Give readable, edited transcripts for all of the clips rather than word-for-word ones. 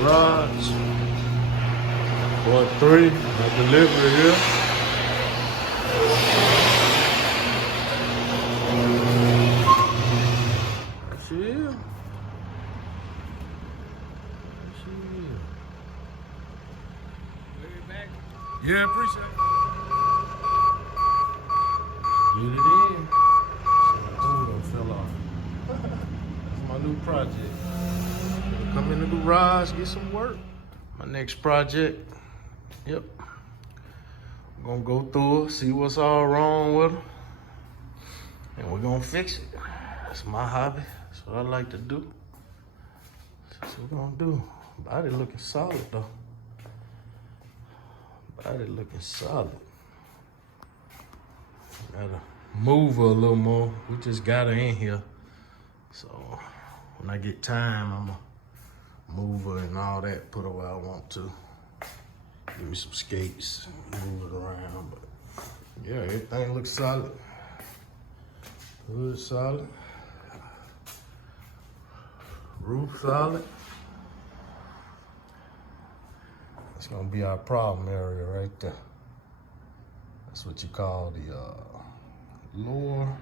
garage. Part 3, my delivery here. Chill. Chill. Yeah, appreciate it. Get it in. Oh, fell off. That's my new project. Come in the garage, get some work. My next project. Yep. I'm gonna go through it, see what's all wrong with them, and we're gonna fix it. That's my hobby. That's what I like to do. That's what we're gonna do. Body looking solid though. Body looking solid. Gotta move her a little more. We just got her in here. So when I get time, I'ma move her and all that, put her where I want to. Give me some skates, move it around. But yeah, everything looks solid. Hood solid. Roof solid. It's gonna be our problem area right there. That's what you call the lower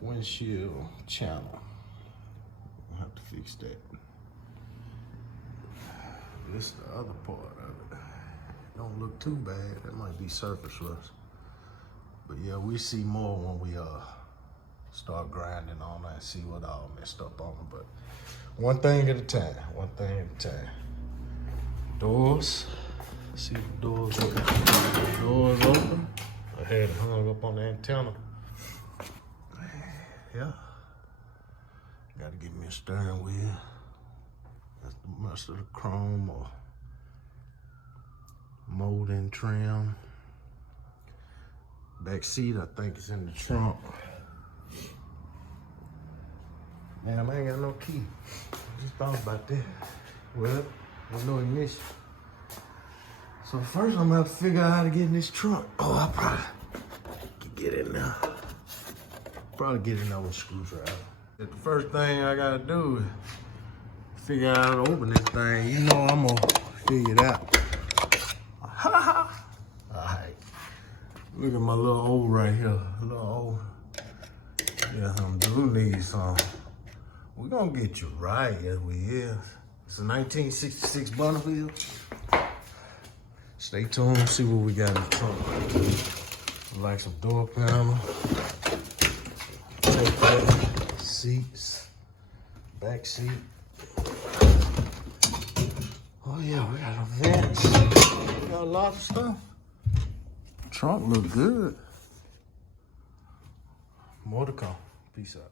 windshield channel. We'll have to fix that. This is the other part of it. Don't look too bad. That might be surface rust. But yeah, we see more when we start grinding on that and see what all messed up on it. But one thing at a time. One thing at a time. Doors. See if the doors open. Doors open. I had it hung up on the antenna. Yeah. Gotta get me a steering wheel. That's the rest of the chrome or molding trim. Back seat, I think it's in the trunk. Damn, I ain't got no key. I just thought about that. Well, there's no ignition. So first I'm gonna have to figure out how to get in this trunk. Oh, I probably can get in there. Probably get in there with a screwdriver. The first thing I gotta do is figure out how to open this thing. You know I'm gonna figure it out. All right. Look at my little O right here. Little O. Yeah, I'm do need some. We're gonna get you right, yes we is. It's a 1966 Bonneville. Stay tuned, see what we got in the trunk. Like some door panel. Seats. Back seat. Oh yeah, we got a vent. We got a lot of stuff. Trunk look good. More to come. Peace out.